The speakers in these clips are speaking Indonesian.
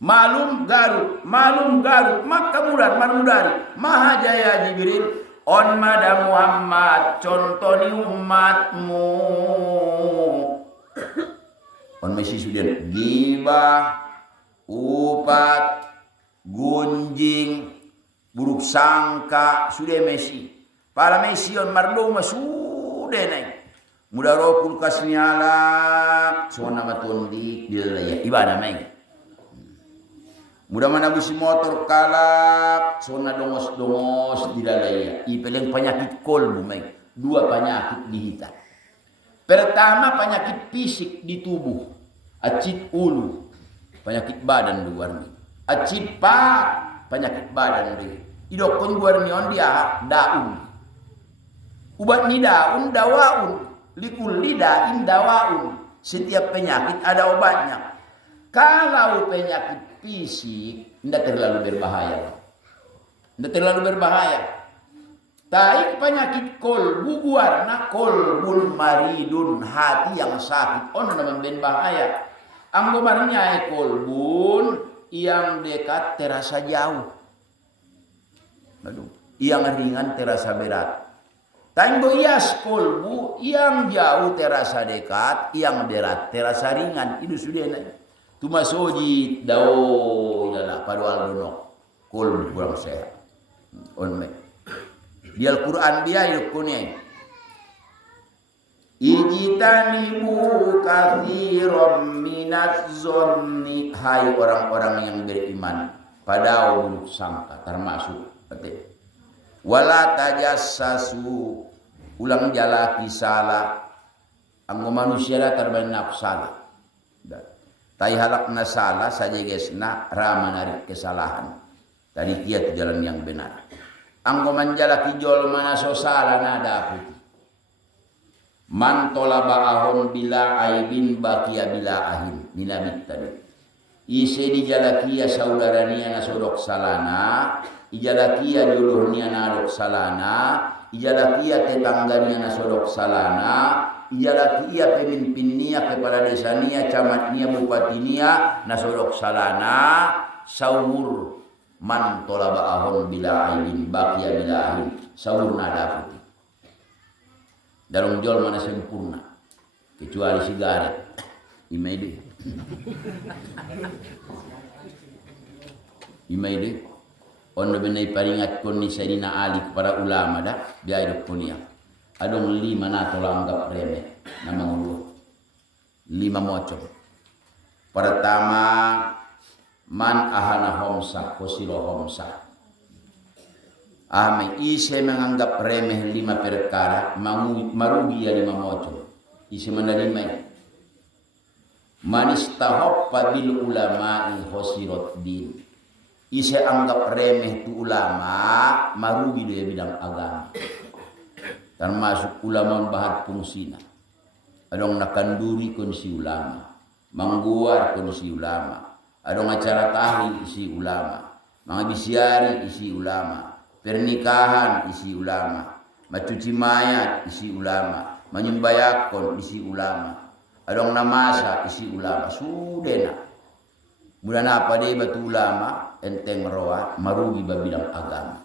malum Garut, Makkah mudar, marmudari, Maha Jaya Jibril, on mada Muhammad, contoni umatmu. On mesi sudah gibah, upat, gunjing, buruk sangka, sudah mesi. Para mesi on mardoma sudah naik. Muda roh kulkas nyala, suara nama tondi dilaya ibadah main. Muda mana busi motor kalap, suara dongos dilaya. Ipeleng penyakit kolbu main. 2 penyakit dihitan. Pertama penyakit fisik di tubuh, acit ulu, penyakit badan luar ni. Acit pat, penyakit badan ni. Idokon luar ni on dia daun. Ubat ni daun dawaun. Likul lidain dawaun. Setiap penyakit ada obatnya. Kalau penyakit fisik tidak terlalu berbahaya. Tidak terlalu berbahaya. Tapi penyakit kolbu warna kolbun maridun, hati yang sakit. Oh, namanya berbahaya. Anggomarnya kolbun yang dekat terasa jauh. Aduh, yang ringan terasa berat. Tanggo ias kolbu yang jauh terasa dekat, yang berat terasa ringan. Itu sudah nak. Tuma soji dao ilalah padual dono kolbu kurang sehat. On me. Di Al-Quran dia yukunya. Ijtanibu katsiran minaz zonni, hai orang-orang yang beriman, pada buruk sangka termasuk betul. Wala tajassasu, ulang jalaki salah. Anggo manusia la terbaik nafsalah. Tai halakna salah saja gesna rama narik kesalahan. Tadi kia tu jalan yang benar. Anggo manjalaki jol mana so salah nada putih. Man tolaba ahon bila aibin bakia bila ahin. Minabit tadi. Ise dijalakia saudara niya na sodok salana. Ijalakia jodoh niya na adok salana, ijalakia tetangga niya na sodok salana, ijalakia pemimpin niya kepala desa niya, camat niya, bupati niya na sodok salana, saumur man tolaba ahon bila aibin, bakia bila ahin, saumur nada putih. Dalam jol mana sempurna, kecuali sigaret, imaide. Imaide. Ono benai paringat kon ni Sayyidina Ali kepada ulama dah dia hidup kunia. Adong 5 na tolanggap remeh nama ngulu. 5 mocok. Pertama man ahana homsa kosiro homsa. Ame ise menganggap remeh 5 perkara marugi ya 5 mocok. Ise menerima. Man istahaffa bil ulama'i khosirot din. Ise anggap remeh tu ulama, marugi dia bidang agama. Termasuk ulama bahat fungsina. Adong nakanduri kon si ulama, mangguar kon si ulama. Adong acara tahlil isi ulama, mga bisiari isi ulama, pernikahan isi ulama, macuci mayat isi ulama, menyembayakon isi ulama. Adong namasa isi ulama, sudah nak. Mudah apa dia batu ulama enteng roa marugi babidang agama.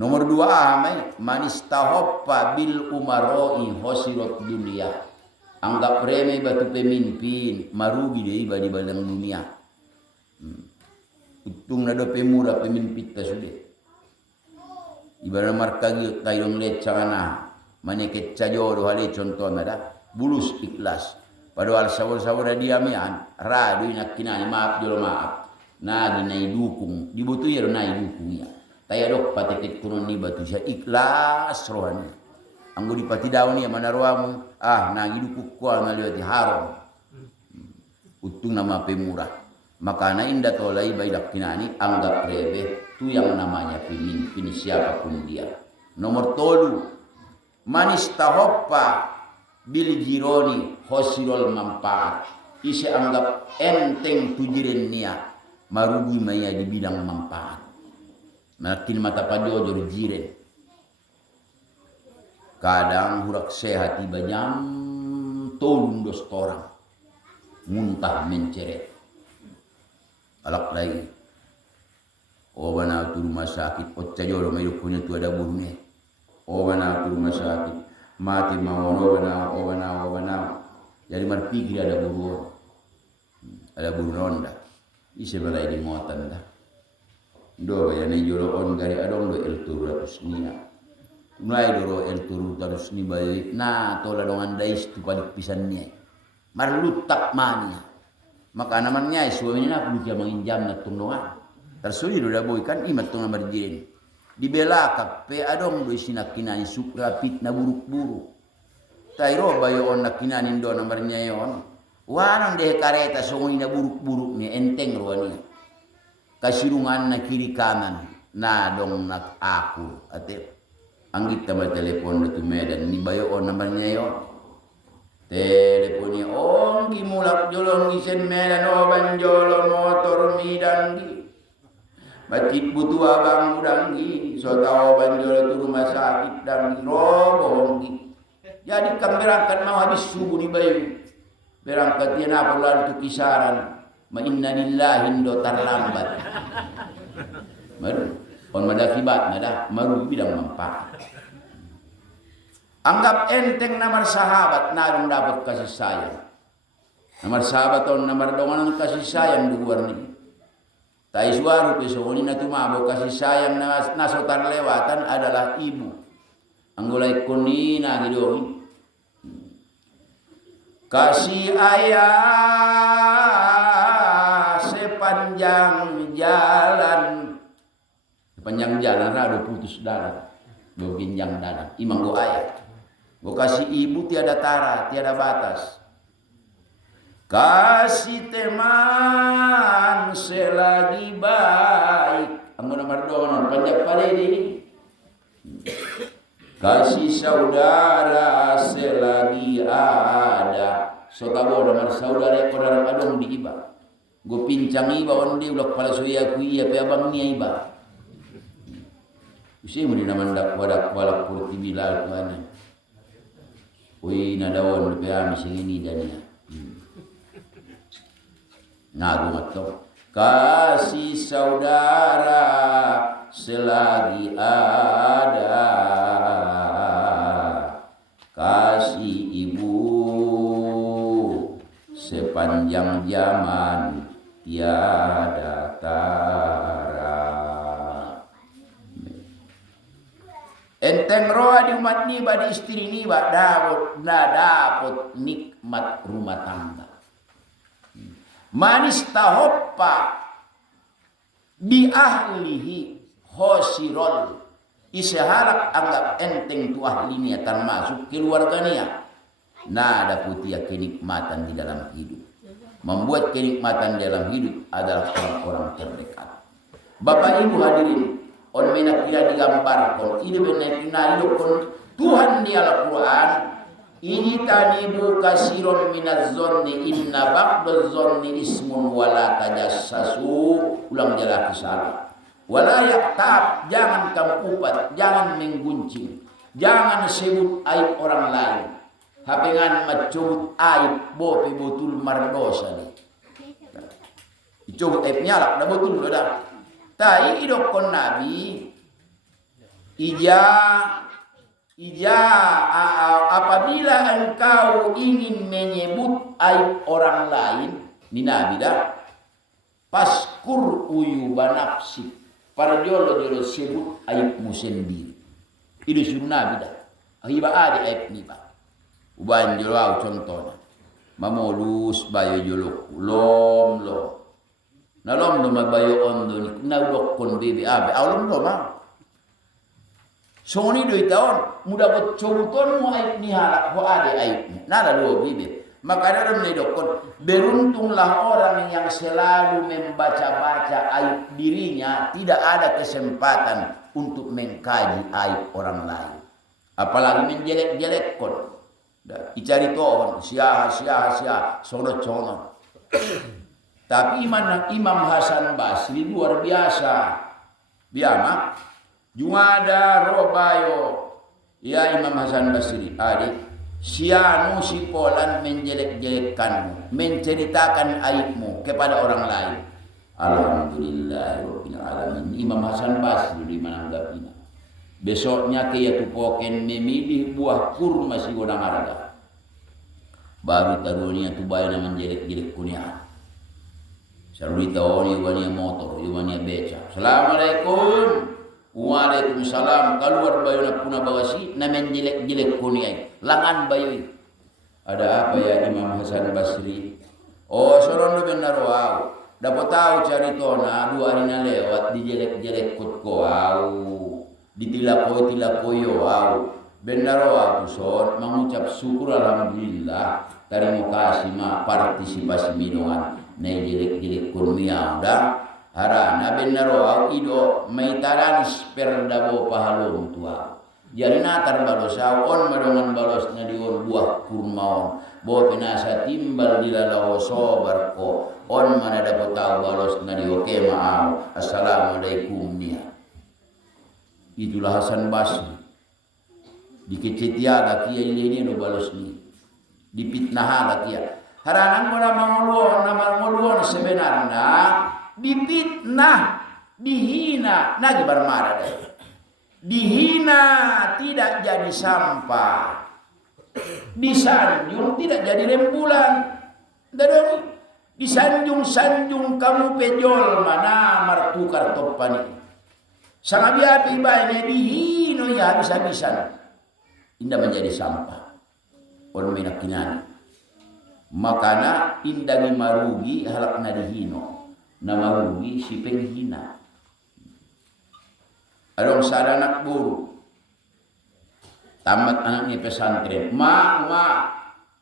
Nomor 2 amai manistahoppa bil umaroi hosirot dunia. Anggap remeh batu pemimpin marugi dia iba di balang dunia. Utung nado pemura pemimpin ta sudah. Ibarat markagi tayong lecangana maneket cajodo hale contoh nada bulus ikhlas. Padahal sawur-sawur dia mian radu nak kinani maaf jolo maaf. Nah ginai dukung dibutuh ya nai dukung ya. Taya dok patikit kunon ni batu sia ikhlas rohani. Anggo dipati daun ya mana roamu nagi dukuk kual ngaliwati haram. Utung nama pemurah. Makana indah tolai baidak kinani anggap rebe tu yang namanya pemimpin siapapun dia. Nomor 3 manistahoppa bil jironi hosirol manfaat. Isi anggap enteng tujiren nia marugi maya di bidang manfaat. Makin mata padojor jiren. Kadang hurak sehat tiba jam tolong 2 orang muntah menceret. alak lagi. O bana tu rumah sakit, o tajolo mai punya tu ada burne. O bana tu rumah sakit, mati mau o bana. Jadi marpikir ada buru. Ada buru ronda. Ise balai di ngotan dah. Do ya ne jolo on gari adong do el turu ratus nia. Mulai doro el turu ratus ni bayi. Nah tola dongan dais tu balik pisan ni. Marlutak mania. Maka namanya suaminya aku dia menginjam na tundongan. Tersuli do daboy kan imat tong nomor jirin. Di belakang pe adong do isinak kinani sukrapit na buruk-buruk. Tairo bayo on nak kinanin do nomornya yon. Wanang deh kareta songoni na buruk-buruk ni enteng roani. Kasirungan na kiri kanan na dong nak aku ate anggit tama telepon do Medan ni bayo on nomornya yon. Teleponnya on gimulak jolong isen Medan oban jolong motor midanggi. Bacit butuh abang udanggi, so tau oban jolong tu rumah sakit danggi robohonggi. Jadi kami berangkat mau habis subuh ni bayu. Berangkat dia nak pulang tu kisaran. Ma inna lillahi do terlambat. Maru, on madakibat nada, maru bidang manfaat. Anggap enteng namar sahabat narong dapat kasih sayang. Namar sahabat on namar dongan kasih sayang di luar ni. Tai suaru ke songoni na tumabo kasih sayang na sotar lewatan adalah ibu. Anggolai konina gitu. Kasih ayah sepanjang jalan. Sepanjang jalan ada putus darah. Berginjang darah. Imam go ayat. Gue kasih ibu tiada tara, tiada batas. Kasih teman selagi baik. Anggo nomor donon panjang pada ini. Kasih saudara selagi ada. Sotabo nomor saudara kodara padong di iba. Gue pincang iba ondi ulak pala suya ku iya pe abang ni iba. Usia mudi naman dak wadak walak purti bilal kana. Wih nadawon lebih amis yang ini dan ya. Nah, gue kasih saudara selagi ada, kasih ibu sepanjang zaman tiada tara. Enteng roa di umat ni di istri ni dapat nikmat rumah tangga. Manis tahoppa di ahlihi hosirol isyaharak anggap enteng tu ahlinya termasuk keluarganya. Nah ada putih kenikmatan di dalam hidup. Membuat kenikmatan di dalam hidup adalah orang-orang terdekat. Bapak Ibu hadirin, on menak kira digambarkan ini benar kon Tuhan di Al-Quran ini tanibu kasiron minaz zonni inna ba'daz zonni ismun wala tajassasu. Ulang jalan salah. Wala yaktab, jangan kamu upat, jangan mengguncing, jangan sebut aib orang lain. Hapengan macubut aib bope betul mardosa ni. Dicubut aibnya lah, dah betul dah. Tai idokon Nabi apabila engkau ingin menyebut aib orang lain ni Nabi dah paskur uyuba nafsi para jolo sebut aibmu sendiri. Itu suruh Nabi dah hiba ada aib ni pak uban jolo au contohnya mamolus bayo jolo lom lo nalom do mabayo ondo ni nawdok kon bebe abe awlom do ma soni do itaon muda bot cobuton mu aib ni halak ho ade aib nada do bebe maka dalam ni dokon beruntunglah orang yang selalu membaca-baca aib dirinya, tidak ada kesempatan untuk mengkaji aib orang lain apalagi menjelek-jelek kon dicari tohon sia sono. Tapi Imam Hasan Basri luar biasa. Biama Jumada Robayo. Ya Imam Hasan Basri, adik, sianu si polan menjelek-jelekkanmu, menceritakan aibmu kepada orang lain. Alhamdulillahirabbil alamin. Imam Hasan Basri menanggapinya. Besoknya kia tupoken memilih buah kurma si godang harga. Baru taruhnya tu bayar menjelek-jelek kunyah. Selalu ditawani wanya motor, wanya beca. Assalamualaikum. Waalaikumsalam. Keluar bayuna puna bawasi na menjelek-jelek kunyah. Langan bayu. Ada apa ya Imam Hasan Basri? Oh, soron lu benar wow. Dapat tahu cari tona 2 hari na lewat dijelek-jelek kut ko wow. Ditilapoi wow. Benar wow tu son mengucap syukur alhamdulillah. Terima kasih ma partisipasi minungan na jelek-jelek kun miau dah. Harana benar wow ido maitaran sperdabo pahalom tua. Jadi natar balos on madongan balos na dion buah kurmaon. Bo pinasa timbal dilalaho sobar ko. On mana dapat tahu balos na di oke maaf. Assalamualaikum nia. Itulah Hasan Basri. Dikecetiaga kia ini do balos ni. Dipitnahaga kia. Harangan mo na manguluan sebenarnya dipitnah, dihina, nagi barmara deh. Dihina tidak jadi sampah. Disanjung tidak jadi rembulan. Dan disanjung-sanjung kamu pejol mana martukar topani. Sangat biapi baiknya dihino ya habis-habisan. Indah menjadi sampah. On minakinani. Makana indah marugi halak na dihino. Na marugi si penghina. Adong sada anak buru. Tamat anaknya pesantren. Ma,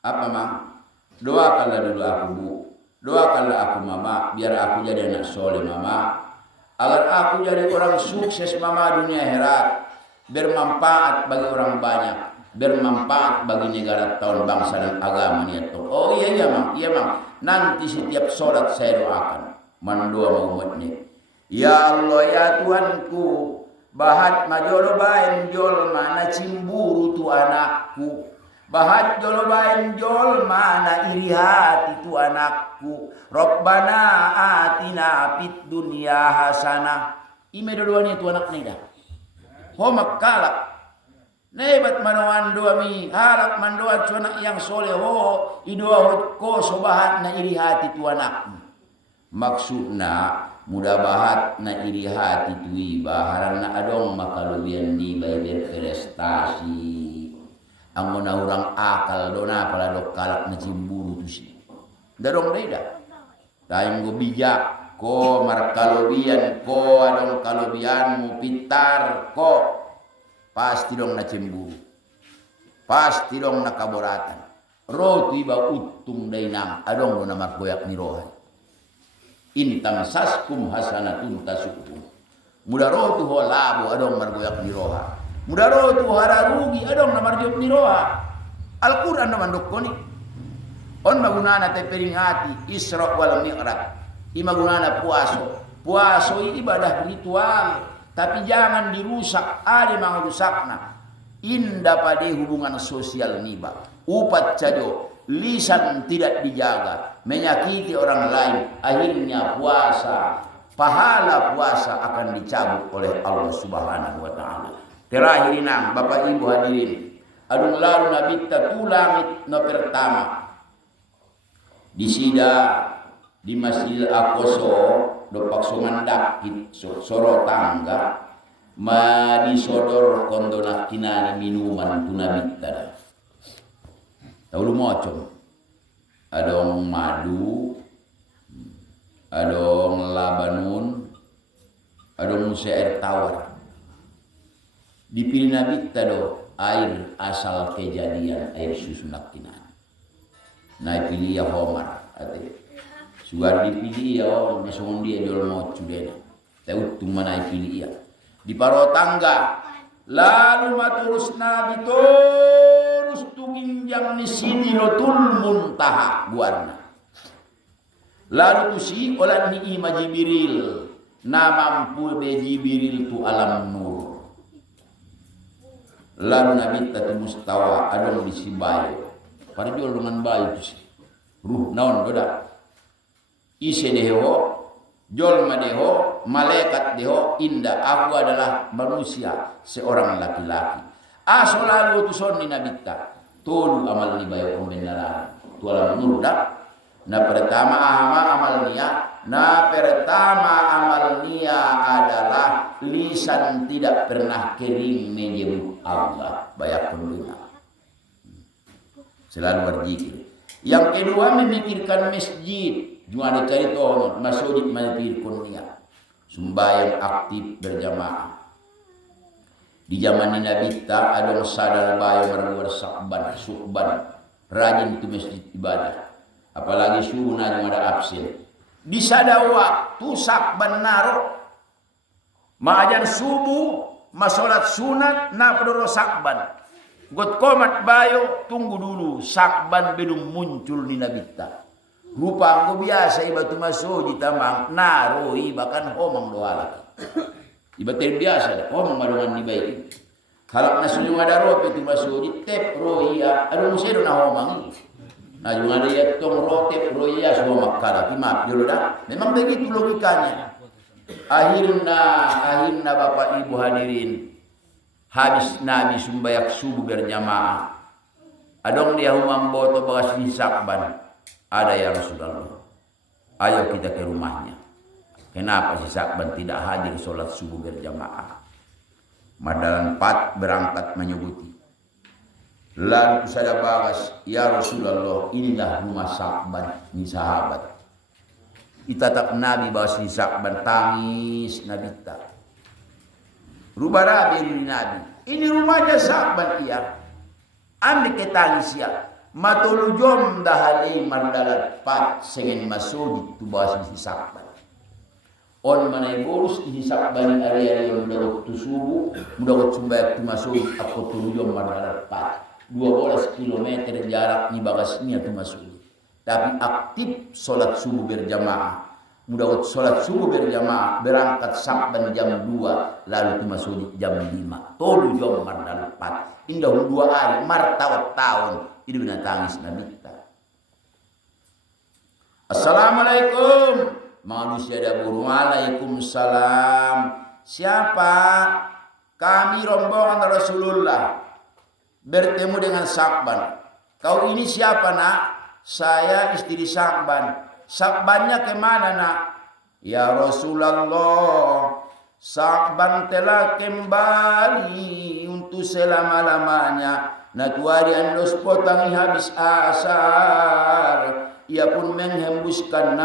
apa ma? Doakanlah dulu aku bu. Doakanlah aku mama. Biar aku jadi anak soleh mama. Agar aku jadi orang sukses mama dunia akhirat. Bermanfaat bagi orang banyak. Bermanfaat bagi negara tahun bangsa dan agama niat. Oh iya mang. Nanti setiap sholat saya doakan. Mandoa mau umatnya. Ya Allah ya Tuhanku. Bahat majolo baen jol mana cimburu tu anakku. Bahat jolo baen jol mana iri hati tu anakku. Rabbana atina fid dunya hasanah. Ime doanya tu anak nida. Homak kalak. Nebat manawan doa mi halak mandoa tu anak yang soleh ho idoa hot ko sobahat na iri hati tu anakku. Maksudna mudah bahat na iri hati tui baharan na adong makalubian di bay berprestasi. Ang na urang akal dona pala dok kalak na cimburu tu si. Darong beda. Tayong go bijak ko markalubian ko adong kalubian mo pitar ko pasti dong na cimburu. Pasti dong na kaboratan. Ro tu iba utung dainang adong na maggoyak ni rohan. Intam saskum hasanatun tasukum. Mudaro tu ho labo adong margoyak ni roha. Mudaro tu hararugi adong namarjok ni roha. Al-Quran naman dokoni. On magunana te peringati Isra wal Mi'raj. Imagunana puaso. Puaso ibadah ritual, tapi jangan dirusak. Ada mangurusakna. Indah pada hubungan sosial niba. Upat cajo. Lisan tidak dijaga, menyakiti orang lain, akhirnya puasa, pahala puasa akan dicabut oleh Allah Subhanahu wa taala. Terakhir nang Bapak Ibu hadirin, adun lalu nabi tulangit no pertama. Di sida di Masjid Al-Aqsa do pakso mandak soro tangga ma disodor kondona kinani minuman tunabit tada. Tahu mocong, adong madu, adong labanun, adong musa air tawar. Dipilih nabi tado air asal kejadian air susu nakinan. Naik pilih ya homar, ate. Sugar dipilih ya orang mesong dia jual mocu deh. Tahu tu mana pilih ya. Di paro tangga, lalu maturus nabi to. Tuginjang ni Sidratul Muntaha buarna. Lalu tu si olah ni ima Jibril na mampu be Jibril tu alam nur. Lalu Nabi tatu mustawa adon di si bayu. Pada dengan bayu tu si. Ruh naon doda. Ise deho Jolma deho, malaikat deho, indah. Aku adalah manusia, seorang laki-laki. Selalu utuson ni nabita. Tolu amal ni bayo pembenaran. Tuala menurut dah. Na pertama amal niya. Na pertama amal niya adalah lisan tidak pernah kering menyebut Allah. Banyak pendengar. Selalu berzikir. Yang kedua memikirkan masjid. Cuma ada cari toh masjid memikirkan niya. Sembahyang aktif berjamaah. Di zaman Nabi ta ada sadar bayo merluar sakban, sukban, rajin itu masjid ibadah. Apalagi subuh yang ada absen. Di sada waktu sakban naro, maajan subuh, masolat sunat, na pedoro sakban. Got komat bayo, tunggu dulu, sakban belum muncul di Nabi ta. Rupa aku biasa ibatu masjid tamang, naro bahkan homang doa lagi. Ibatin biasa, homang madungan ni baik. Kalau nasunyung ada rope itu masjid tep roya, ada musero na homang. Nah juga ada ya tong rote roya semua makala kimap dulu dah. Memang begitu logikanya. Akhirnya Bapak Ibu hadirin, habis Nabi sumbayak subuh berjamaah. Adong dia humam boto bagas ni sakban. Ada ya Rasulullah. Ayo kita ke rumahnya. Kenapa si Sakban tidak hadir sholat subuh berjamaah? Madalan 4 berangkat menyubuti. Lalu saya bagas, ya Rasulullah, inilah rumah Sakban, ni sahabat. Itatap Nabi bagas ni Sakban, tangis Nabi tak. Rubah Rabi ini Nabi. Ini rumahnya Sakban iya. Ambil ke tangis ya. Matulujom dahali mandalat 4 sengen masjid tu bagas ni Sakban. On manay boros ihisap bani area yang mudah waktu subuh, mudah waktu sumbayak tu masuk aku tulujom mandalat 4. 12 kilometer jarak ni bagasnya tu masuk. Tapi aktif solat subuh berjamaah. Mudah waktu solat subuh berjamaah berangkat Sakban jam 2 lalu tu masuk jam 5. Tulujom mandalat 4. Indah 2 hari martawat tahun itu binatangis Nabi kita. Assalamualaikum. Manusia ada burung. Waalaikumsalam. Siapa? Kami rombongan Rasulullah bertemu dengan Sakban. Kau ini siapa nak? Saya istri Sakban. Sakbannya kemana nak? Ya Rasulullah, Sakban telah kembali untuk selama-lamanya. Natuari andos potangi habis asar. Ia pun menghembuskan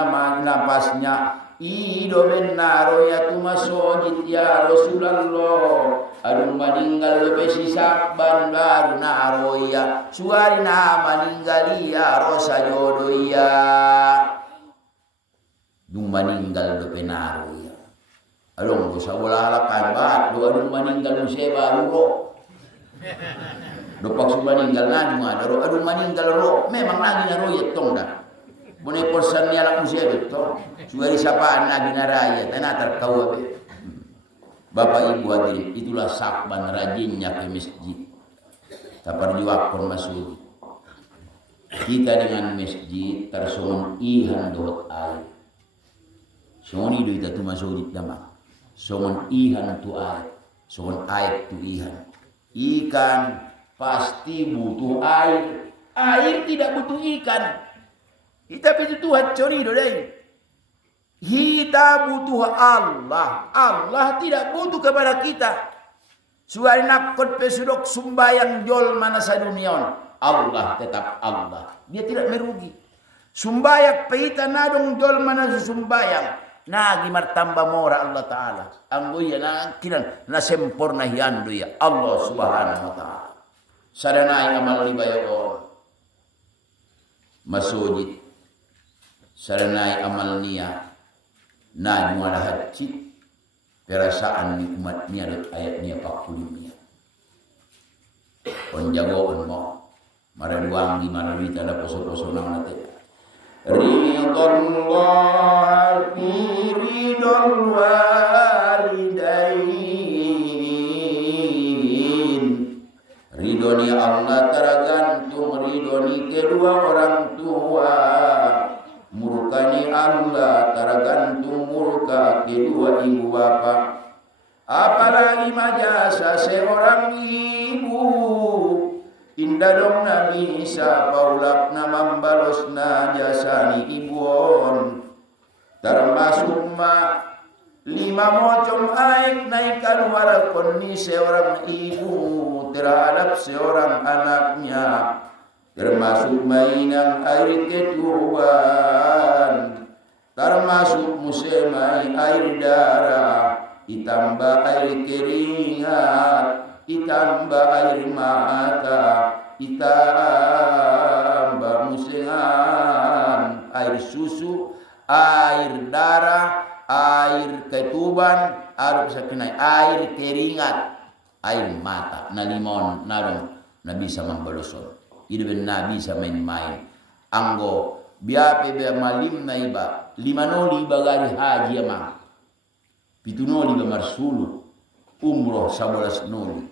napasnya. Ido benaro ya tu masjid ya Rasulullah. Aduh meninggal besi Sakban baru naro ya. Suari na meninggal ya rosa jodoh ya. Dung meninggal do penaro ya. Aduh dosa bola halakan bat. Aduh meninggal do seba ro. Do paksu meninggal na dunga. Aduh meninggal ro. Memang lagi na ro ya tong dah. Bunyi porsan ni anak musia itu, suari sapaan lagi naraya, tanah terkau. Bapak Ibu hadirin, itulah Sakban rajinnya ke masjid. Tapar diwakor masuk. Kita dengan masjid tersongon ihan dohot air. Songon itu kita tu masuk dama. Songon ihan tu air, songon air tu ihan. Ikan pasti butuh air. Air tidak butuh ikan. Kita itu Tuhan curi deh. Kita butuh Allah. Allah tidak butuh kepada kita. Suari nakut pesudok sumbayang jol mana sadunion. Allah tetap Allah. Dia tidak merugi. Sumbayak peita nadong jol mana sumbayang. Nagi martamba mora Allah Ta'ala. Anggoya na kinan na sempurna hiando ya Allah Subhanahu wa Ta'ala. Sadanay amal libayo masujid. Saranai amal niya na muara haji perasaan ni umat niya dan ayat niya pakulim niya. On jagoan mo maraduang di mana wita na poso-poso nang natin. Ridallah fi ridal walidain. Ridoni Allah tergantung ridoni kedua orang tua. Murkani Allah tergantung murka kedua ibu bapak. Apalagi majasa seorang ibu, indah dong Nabi Isa paulak na membalosna jasani ibuon. Termasuk ma 5 mocom aik naik keluar koni seorang ibu terhadap seorang anaknya. Termasuk mainan air ketuban, termasuk musemai air darah, ditambah air keringat, ditambah air mata, ditambah musengan air susu, air darah, air ketuban, harus kenai air keringat, air mata. Nalimon narong Nabi sama baloson. Hidup Nabi sama main-main. Anggo biape bia malim naiba 5 noli bagari haji ama. 7 noli bamarsulu. Umroh 11 noli.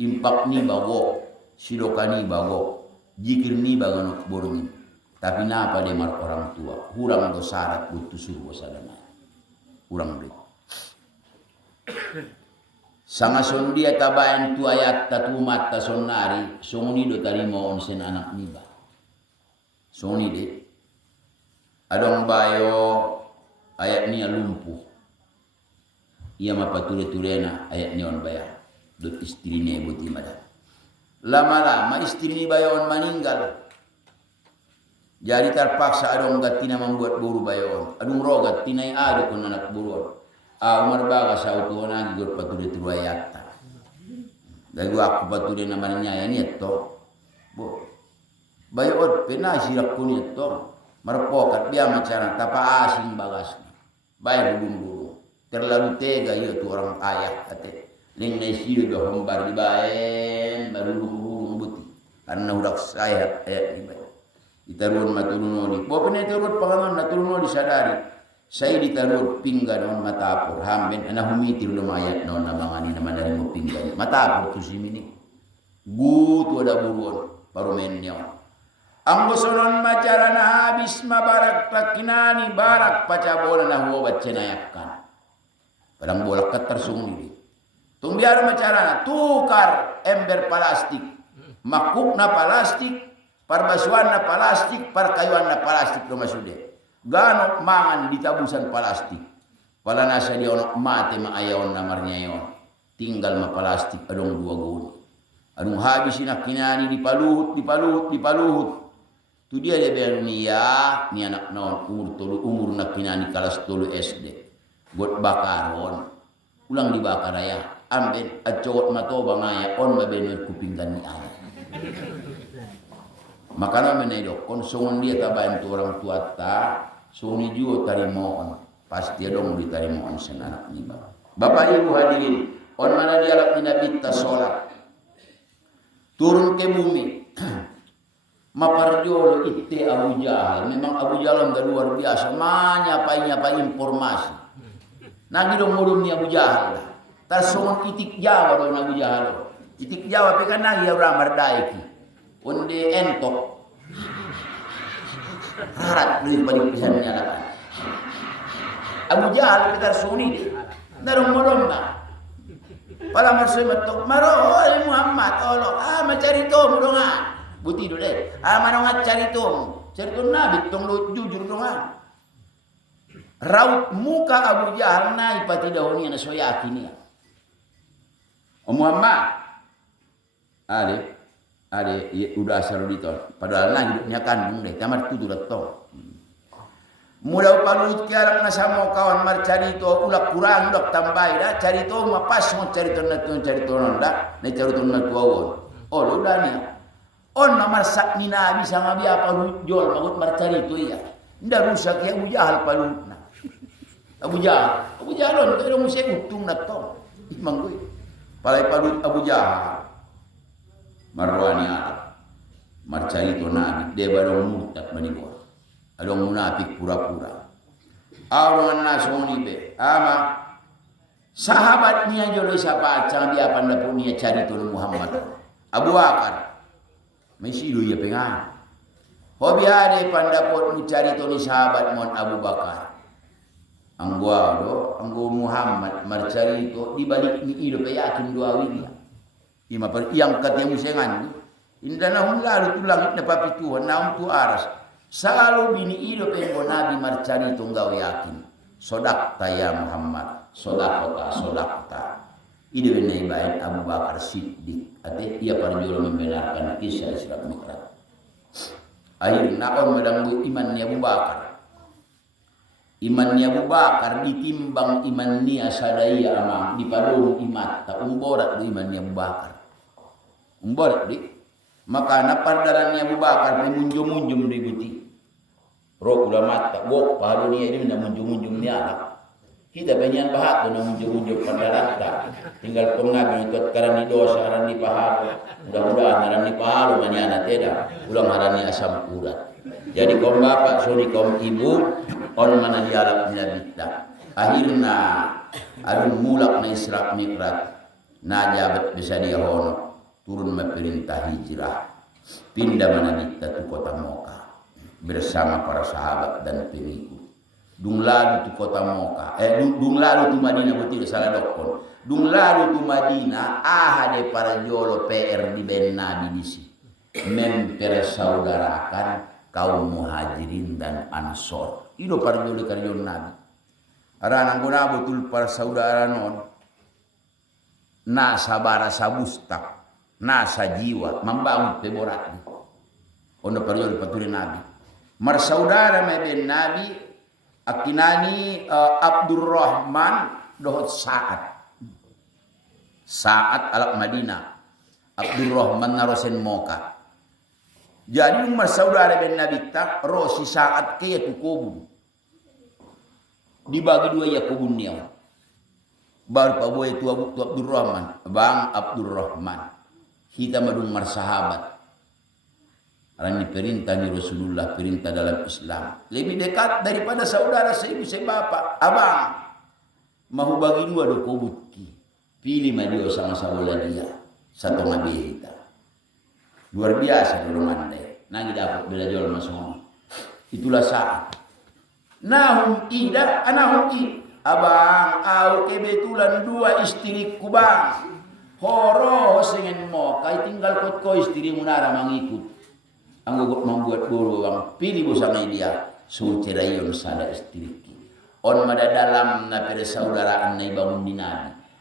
Impak ni bago, sidokani bago, jikir ni baganok borongin. Tapi napa dia mar orang tua? Hurang do syarat butuh suruh sadana. Hurang deh. Sanga son dia tabayan tu ayat tatu mata sonari songoni do tarimo onsen anak niba. Songoni de. Adong bayo ayat ni lumpuh. Ia mapature-turena ayat ni on bayar. Dot istri ni buti madan. Lama-lama istri ni bayo on meninggal. Jadi terpaksa adong gatina membuat buru bayo on. Adong rogat tinai ado kon anak buruan. Umar baga sa utuona gigor pature turuayata. Dagu aku pature namanya ya ni to. Bo. Bayot pena sirak kun to. Marpokat biar macam tapa asing bagas. Bayar dulu. Terlalu tega ya tu orang ayah kate. Ling nai sido do hombar di baen baru dulu buti. Karena udah saya ni bay. Itaruan matulunoli. Bo pena turut pangaman natulunoli sadari. Saya ditaruh pinggan on matapur hamben ana humiti lumayan non namangani naman dari mo pinggan matapur tu simini gutu ada buruan baru mennya ang gusonon macara na habis mabarak takinani barak pacabola na huwa cenayakkan padang bola ketersungni tung biar macara na tukar ember plastik makuk na plastik parbasuan na plastik parkayuan na plastik rumah sude. Ganok mangan di tabusan plastik. Pala nasa dia onok mate maayawan namarnya yon. Tinggal ma plastik adong 2 guni. Adong habis na kinani dipaluhut. Tu dia beru niya ni anak naon umur na kinani kalas 3 SD. Got bakaron. Ulang dibakar ya. Amben acot matoba ngaya on mabenoy kupinggan ni ayah. Makanya menedok konsumon dia tabayan tu orang tua ta suni juga tarimoon pasti dong ditarimoon sen anak ni bapak ibu hadirin on mana dia lak Nabi ta salat turun ke bumi maparjolo itte Abu Jahal memang Abu Jahal enggak luar biasa nyapa informasi nagi dong mulum ni Abu Jahal tar songon itik Jawa dong Abu Jahal itik Jawa pe kan nagi orang mardaiki onde entok harat dari balik pisannya lah. Abu Jahal kita suni narong modom na. Pala marsay matok maro Muhammad olo macari tom donga. Buti do deh. Manongat cari tom. Cari tom nabi tong lu jujur donga. Raut muka Abu Jahal na ipati dahoni na soyaki niya. Muhammad Ade udah asal diton. Padahal nah hidupnya kandung deh. Tamar tutu datang. Mudah palut kialang na samo kawan mar cari to ulak kurang udak tambai dah cari to mapas mo cari to nanda na cari to na tuawon. Oh lo dah ni. On namar sak ni nabi sama dia apa jual magut mar cari to ya. Nda rusak ya Abu Jahal palut na. Abu Jahal on to dong se utung na to. Manggoy. Palai palut Abu Jahal. Marwani Arab marcari to nabi de badong murtad manigor adong munafik pura-pura awan nasoni be ama sahabat niya jolo siapa cang dia panda punya cari to Muhammad Abu Bakar mesido ya pengan hobi ade panda pot mencari to ni sahabat mon Abu Bakar anggo Muhammad marcarito di balik ni ido pe yakin dua wilia ima per yang katemu sengan indana hum lalu tu langit na papituhan naum tu aras selalu bini ido pe nabi marcarito nggaw yakin sodakta ya Muhammad sodakta ide bene baik Abu Bakar Siddiq ate ia parjolo membenarkan kisah Isra Mi'raj akhirnya on madambu imannya Abu Bakar imannya Abu Bakar ditimbang imannya sadaya amang di padung imat tak umborat di imannya Abu Bakar umborat di maka napardarannya Abu Bakar munjum-munjum di buti roh ulama tak gok pahalu ni ini munjum-munjum ni anak kita penyan bahat tu munjum-munjum pardaran tak tinggal pengabi itu karena di dosa karena di pahalu mudah-mudahan karena di pahalu manyana tidak ulang harani asam urat jadi kaum bapak sorry kaum ibu on mana dialog minabita akhirnya adun mulak na Isra Mi'raj najabat bisa dia hono turun memerintah hijrah pindah manabita tu kota Moka bersama para sahabat dan pengikut dung lalu tu kota Moka dung lalu tu Madinah betul salah dokon dung lalu tu Madinah ahade para jolo PR di ben Nabi disi mempersaudarakan kaum muhajirin dan ansor ido parjoli karjon Nabi aranang guna betul para saudara non nasa bara sabustak nasa jiwa membangun peborat ono parjoli paturi Nabi marsaudara meben Nabi akinani Abdurrahman dohot saat alak Madinah Abdurrahman narosen Moka jadi umar saudara ben Nabi tak rosi saat kaya tu kubun dibagi dua ya kubun niya baru pak boy tu Abdurrahman bang Abdurrahman kita madung marsahabat karena perintah ni Rasulullah perintah dalam Islam lebih dekat daripada saudara seibu sebapak abang mau bagi dua do kubut pilih madio sama-sama dia satu nabi kita luar biasa di rumah nanti dapat bela jual masuk itulah saat nahum ida anahum i abang au kebetulan dua istriku bang horo sengen mo kai tinggal kot istri munara mengikut anggo membuat buru bang pilih busana dia suci rayon sada istriki on mada dalam na persaudaraan na bangun di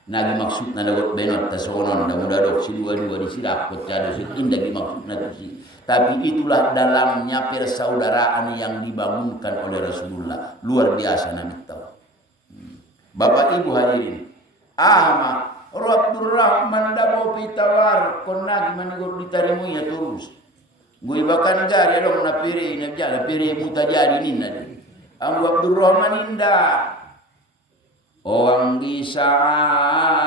Nabi maksudna dawat benot tasonon da mudadok si dua-dua disidap kocado si indah dimaksudna tu tapi itulah dalamnya persaudaraan yang dibangunkan oleh Rasulullah luar biasa Nabi tahu Bapak Ibu hadirin ahma Abdurrahman dabo pitawar kon nagi manigur ditarimu ya terus gue bahkan jari dong na pire na jara pire muta jadi ninna Abu Abdurrahman indah orang di saat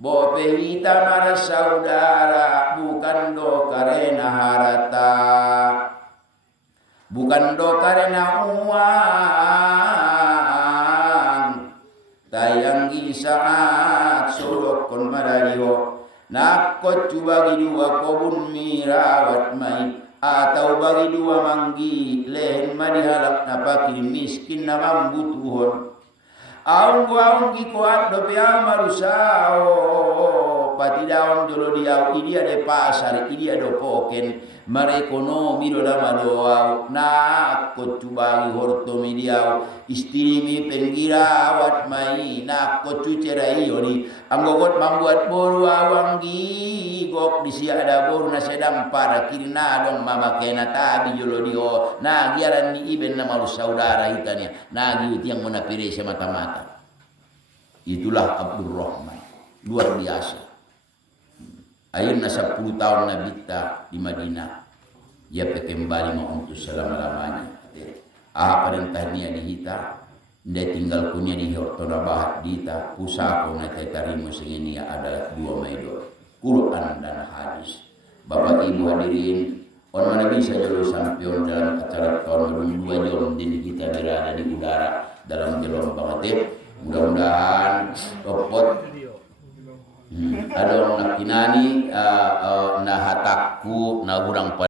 bope kita mara saudara bukan do karena harta bukan do karena uang tayang di saat sodokon maradio nakot coba dua kobun mirawat mai atau bagi dua manggi lehen madihalak napaki miskin na mambutuhon aung ki kuat do piang marusao pati daun dulu dia ini ada pasar ini ada poken marekonomi do dama doa nak ko coba horto media istri mi penggirawat mai nak ko cucerai yoni anggogot membuat boru awang gi gok di sia ada boru na sedang para kirina dong mama kena tabi jolo dio nah giaran ni iben na malu saudara hitanya nah giut yang menapire semata-mata itulah Abdurrahman luar biasa akhirnya 10 tahun Nabi di Madinah ia kembali mau untuk selama-lamanya apa perintah dia dihita dia tinggal punya di Hortona Bahat dita pusako na tetarimu singini adalah 2 maido Quran dan hadis Bapak Ibu hadirin on mana bisa jauh sampion dalam acara tahun 2 jam din kita berada di udara dalam gelombang banget mudah-mudahan topot ada orang nak kinani nah hataku nah urang